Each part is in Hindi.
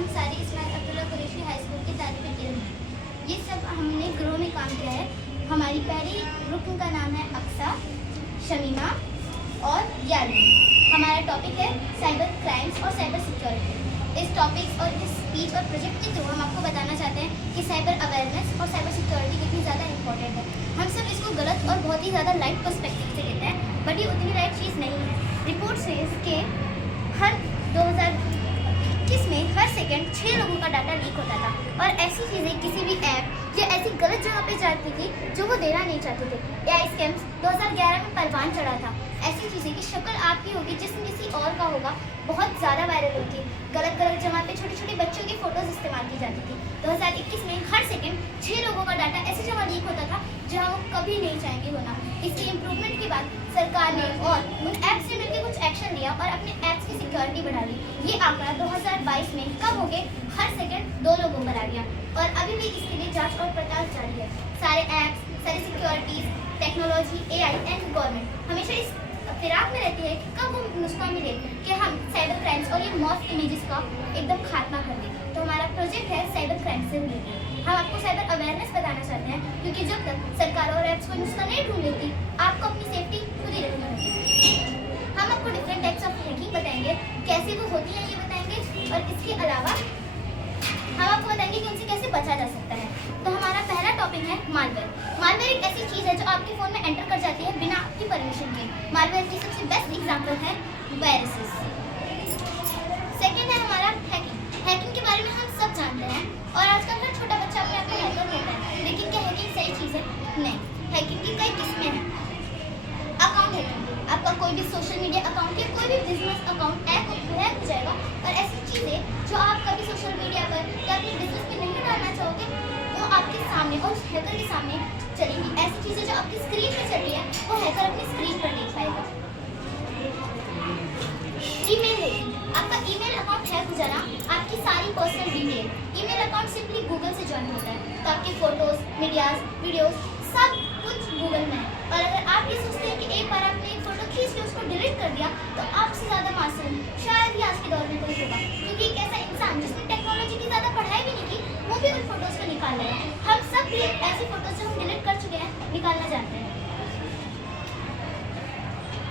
हम सारी इस्माइल अब्दुल्ला कुरैशी हाई स्कूल के तालिब इल्म हैं। ये सब हमने ग्रो में काम किया है। हमारी पहली रुकन का नाम है अक्सा, शमीमा और याली। हमारा टॉपिक है साइबर क्राइम्स और साइबर सिक्योरिटी। इस टॉपिक और इस स्पीच और प्रोजेक्ट के थ्रू हम आपको बताना चाहते हैं कि साइबर अवेयरनेस और साइबर सिक्योरिटी कितनी ज़्यादा इंपॉर्टेंट है। हम सब इसको गलत और बहुत ही ज़्यादा लाइट पर्सपेक्टिव से लेते हैं, बट ये उतनी लाइट चीज़ नहीं है। रिपोर्ट से इसके हर 2021 में हर सेकंड 6 लोगों का डाटा लीक होता था और ऐसी चीज़ें किसी भी ऐप या ऐसी गलत जगह पे जाती थी जो वो देना नहीं चाहते थे। एआई स्कैम्स 2011 में परवान चढ़ा था। ऐसी चीज़ें की शक्ल आपकी होगी, जिसम किसी और का होगा, बहुत ज़्यादा वायरल होती। गलत गलत जगह पे छोटे छोटे बच्चों की फ़ोटोज़ इस्तेमाल की जाती थी। 2021 में हर सेकंड 6 लोगों का डाटा ऐसी जगह लीक होता था जहाँ वो कभी नहीं चाहेंगे होना। इसकी इम्प्रूवमेंट के बाद सरकार ने और उन ऐप से मिलकर कुछ एक्शन लिया और अपने ऐप्स की सिक्योरिटी बढ़ा ली। ये आंकड़ा 2022 में कम हो गए हर सेकंड 2 लोगों पर आ गया और अभी भी इसके लिए जांच और पड़ताल जारी है। सारे ऐप्स, सारी securities, technology, AI and government हमेशा इस फिराक में रहती है कि कब हम नुस्खा मिले कि हम साइबर क्राइम्स और ये मॉर्फ इमेजेस का एकदम खात्मा कर दें। तो हमारा प्रोजेक्ट है साइबर क्राइम से रिलेटेड। हम आपको साइबर अवेयरनेस बताना चाहते हैं, क्योंकि जब तक सरकार और ऐप्स को नुस्खा नहीं ढूंढ लेती, आपको अपनी सेफ्टी खुद ही रखनी होगी। हम आपको डिफरेंट टाइप्स ऑफ हैकिंग बताएंगे, कैसे वो होती है ये बताएंगे, और इसके अलावा हम आपको बताएंगे कि उनसे कैसे बचा जा सकता है। तो हमारा पहला टॉपिक है मालवेयर। मालवेयर एक ऐसी चीज़ है जो आपके फ़ोन में एंटर कर जाती है बिना आपकी परमिशन के। मालवेयर की सबसे बेस्ट एग्जांपल है वायरसेस। सेकंड है हमारा हैकिंग। हैकिंग के बारे में हम सब जानते हैं और आजकल हर छोटा बच्चा अपने आप को हैकर कहता है, लेकिन क्या हैकिंग सही चीज़ है? नहीं। हैकिंग की कई किस्में हैं। अकाउंट हैकिंग, आपका कोई भी सोशल मीडिया अकाउंट या कोई भी बिजनेस अकाउंट हैक हो जाएगा और ऐसी चीज़ें जो आप कभी सोशल मीडिया पर या अपने बिजनेस में नहीं डालना चाहोगे, वो आपके सामने और हैकर के सामने चलेंगी। ऐसी चीज़ें जो आपकी स्क्रीन पर चल रही है, वो हैकर अपनी स्क्रीन पर देख पाएगा। ईमेल हैकिंग, आपका ईमेल अकाउंट हैक हो जाना, आपकी सारी personal detail. Email account simply Google से ज्वाइन होता है, तो आपके फोटोज, वीडियोस सब कुछ गूगल में है। और अगर आप ये सोचते हैं कि एक बार आपने एक फोटो खींच के उसको डिलीट कर दिया, तो आपसे ज़्यादा मासूम शायद ही आज के दौर में कोई होगा, क्योंकि एक ऐसा इंसान जिसने टेक्नोलॉजी की ज़्यादा पढ़ाई भी नहीं की, वो भी उन फोटोज़ को निकाल रहा है। हम सब भी ऐसी फोटोज जो हम डिलीट कर चुके हैं निकालना जानते हैं।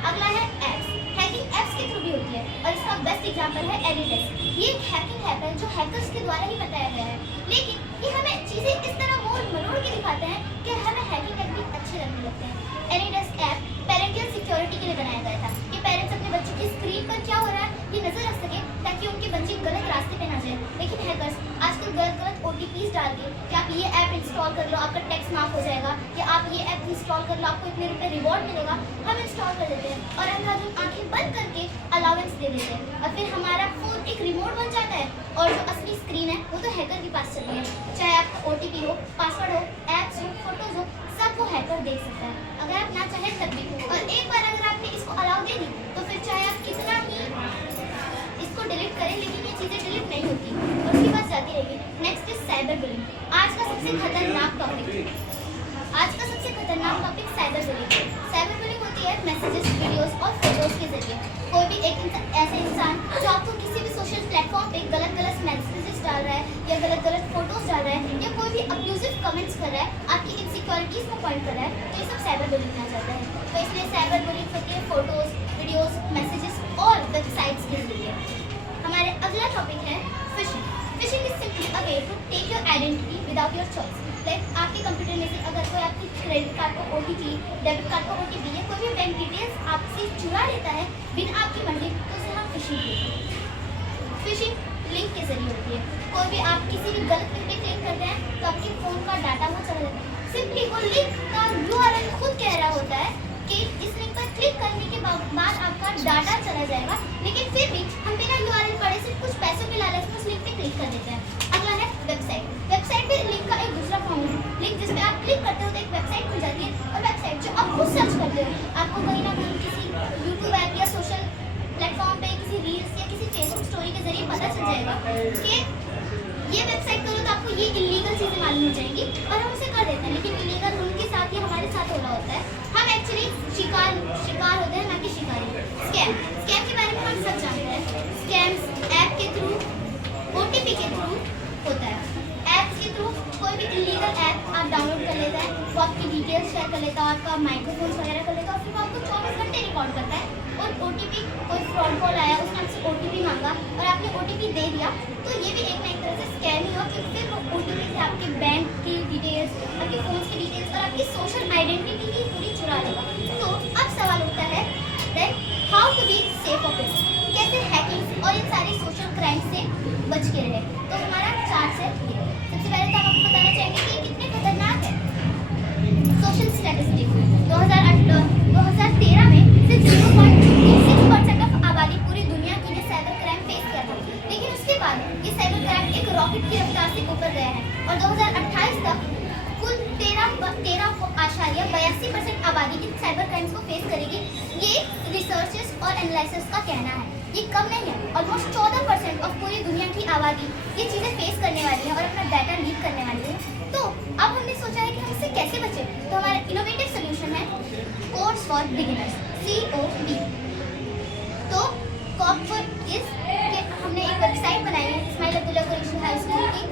अगला है एप्स। हैकिंग एप्स के थ्रू भी होती है और इसका बेस्ट एग्जांपल है एनीडेस्क। ये एक हैकिंग ऐप है जो हैकर्स के द्वारा ही बताया गया है, लेकिन ये हमें चीज़ें इस तरह मोड़ मरोड़ के दिखाते हैं कि हमें हैकिंग टेक्निक अच्छे लगने लगते हैं। एनीडेस्क ऐप पेरेंटल सिक्योरिटी के लिए बनाया गया था कि पेरेंट्स अपने बच्चों की स्क्रीन पर क्या हो रहा है ये नजर रख सके, ताकि उनके बच्चे गलत रास्ते पे ना जाए। लेकिन हैकर्स आजकल गलत OTPs डाल के कि आप ये ऐप इंस्टॉल कर लो, आपका टैक्स माफ हो जाएगा, या आप ये ऐप इंस्टॉल कर लो, आपको इतने रुपए रिवॉर्ड मिलेगा, हम इंस्टॉल कर देते हैं और अंधाधुन आंखें बंद करके अलाउंस दे देते हैं और फिर हमारा फोन एक रिमोट बन जाता है और जो असली स्क्रीन है वो तो हैकर के पास चली है। चाहे आपका OTP हो, पासवर्ड हो, ऐप्स हो, फोटोज हो, सब वो हैकर देख सकता है, अगर आप ना चाहे तब भी। और एक बार अगर आपने इसको अलाउ दे दी, तो फिर चाहे आप कितना ही इसको डिलीट करें, लेकिन ये चीज़ें डिलीट नहीं होती और उसके पास जाती रहेगी। Next is cyber bullying. आज का सबसे खतरनाक topic cyber bullying. Cyber bullying होती है मैसेजेस, वीडियोस और फोटोज के जरिए। कोई भी एक ऐसे इंसान जो आपको किसी भी सोशल प्लेटफॉर्म पे गलत मैसेजेस डाल रहा है या गलत फोटोज डाल रहा है या कोई भी अब्यूजिव कमेंट्स कर रहा है, आपकी इनसिक्योरिटीज को पॉइंट कर रहा है, तो ये सब साइबर बुलिंग में आ जाता है। तो इसलिए साइबर बुलिंग होती है फोटोज, वीडियोस, मैसेजेस और वेबसाइट्स के जरिए। हमारे अगला टॉपिक है phishing. Phishing is simply a way to take your identity without your choice. Like आपके कंप्यूटर में से अगर कोई आपकी क्रेडिट कार्ड को OTP, डेबिट कार्ड को OTP या कोई भी बैंक डिटेल्स आपसे चुरा लेता है बिना आपकी मर्जी, तो उसे हम फिशिंग कहते हैं। फिशिंग लिंक के जरिए होती है। कोई भी आप किसी भी गलत लिंक पे क्लिक करते हैं तो आपके फ़ोन का डाटा वो चला जाता है। सिंपली वो लिंक का URL खुद कह रहा होता है कि इस लिंक पर क्लिक करने के बाद आपका डाटा चला जाएगा, लेकिन फिर भी हम बिना URL पढ़े सिर्फ कुछ पैसों के लालच में उस लिंक पे क्लिक कर देते हैं। अगला है वेबसाइट। वेबसाइट भी लिंक का एक दूसरा फॉर्म है। लिंक जिसमें आप क्लिक करते हो तो एक वेबसाइट खुल जाती है, और वेबसाइट जो आप खुद सर्च करते हो, आपको कहीं ना कहीं किसी YouTube ऐप या सोशल प्लेटफॉर्म पे किसी रील्स या किसी फेसबुक स्टोरी के जरिए पता चल जाएगा कि ये वेबसाइट करो तो आपको ये इलीगल चीज़ें मालूम हो जाएंगी और हम उसे कर देते हैं, लेकिन इलीगल उनके साथ ही हमारे साथ हो रहा होता है। हम एक्चुअली शिकार होते हैं, ना कि शिकारी। स्कैम के बारे में हम सब जानते हैं। स्कैम्स ऐप के थ्रू OTP के डिटेल्स शेयर कर लेता है, आपका माइक्रोफोन वगैरह कर लेता है, और फिर वो आपको 24 घंटे रिकॉर्ड करता है। और OTP, कोई फ्रॉड कॉल आया, उसने आपसे OTP मांगा और आपने OTP दे दिया, तो ये भी एक ना एक तरह से स्कैम ही हो, क्योंकि फिर वो OTP से आपके बैंक की डिटेल्स, आपके फ़ोन की डिटेल्स और आपकी सोशल आइडेंटिटी ही पूरी चुरा लेगा। तो अब सवाल उठता है that how to be safe of it, कैसे हैकिंग और इन सारी सोशल क्राइम से बच के रहे। तो हमारा चार्ट है, सबसे पहले तो हम आपको बताना चाहेंगे कि ये कितने खतरनाक है। सोशल स्टैटिस्टिक्स 2013 में सिर्फ 0.26% ऑफ आबादी पूरी दुनिया की ने साइबर क्राइम फेस किया था, लेकिन उसके बाद ये साइबर क्राइम एक रॉकेट की रफ्तार से ऊपर गया है और 2028 तक कुल 13.82% आबादी की साइबर क्राइम्स को फेस करेगी। ये रिसर्चर्स और एनालिसिस का कहना है। ये कम नहीं है, ऑलमोस्ट 14% ऑफ पूरी दुनिया की आबादी ये चीज़ें फेस करने वाली है और अपना डाटा लीक करने वाली है। तो अब हमने सोचा है कि हम इससे कैसे बचें। तो हमारा इनोवेटिव सोल्यूशन है कोर्स फॉर बिगिनर्स, COB। तो कॉप फॉर इस के हमने एक वेबसाइट बनाई है इस्माइल अब्दुल्ला कुरैशी हाई स्कूल की,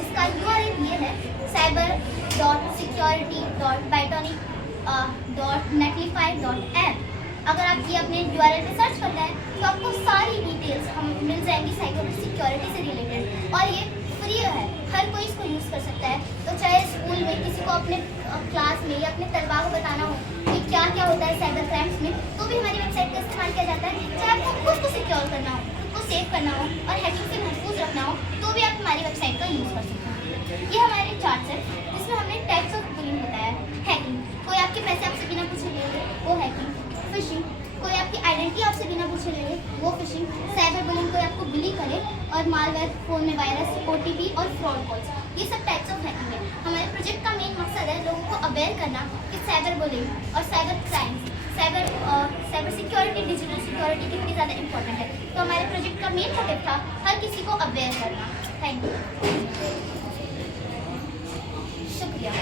जिसका URL ये है cyber.security.bytonic.netlify.app। अगर आप ये अपने URL पे सर्च करते हैं तो आपको सारी डिटेल्स हम मिल जाएंगी साइबर सिक्योरिटी से रिलेटेड, और ये फ्री है, हर कोई इसको यूज़ कर सकता है। तो चाहे स्कूल में किसी को अपने क्लास में या अपने तलबा को बताना हो कि क्या क्या होता है साइबर क्राइम्स में, तो भी हमारी वेबसाइट का इस्तेमाल किया जाता है। चाहे आपको खुद को सिक्योर करना हो, खुद को सेव करना हो और हैकिंग से महफूज रखना हो, तो भी आप हमारी वेबसाइट का यूज़ कर सकते हैं। ये हमारे चार्ट्स है, जिसमें हमने टाइप्स ऑफ बुलिंग बताया है। हैकिंग, कोई आपके पैसे आपसे बिना पूछे ले ले, वो हैकिंग। फिशिंग, कोई आपकी आइडेंटिटी आपसे बिना पूछे ले ले, वो फिशिंग। साइबर बुलिंग, कोई आपको बुली करे, और मालवेयर, फोन में वायरस, OTP और फ्रॉड कॉल्स, ये सब टाइप्स ऑफ हैकिंग है। हमारे प्रोजेक्ट का मेन मकसद है लोगों को अवेयर करना कि साइबर बुलिंग और cyber crime, cyber security, digital security कितनी ज़्यादा इंपॉर्टेंट है। तो हमारे प्रोजेक्ट का मेन मोटिव था हर किसी को अवेयर करना। थैंक यू, शुक्रिया।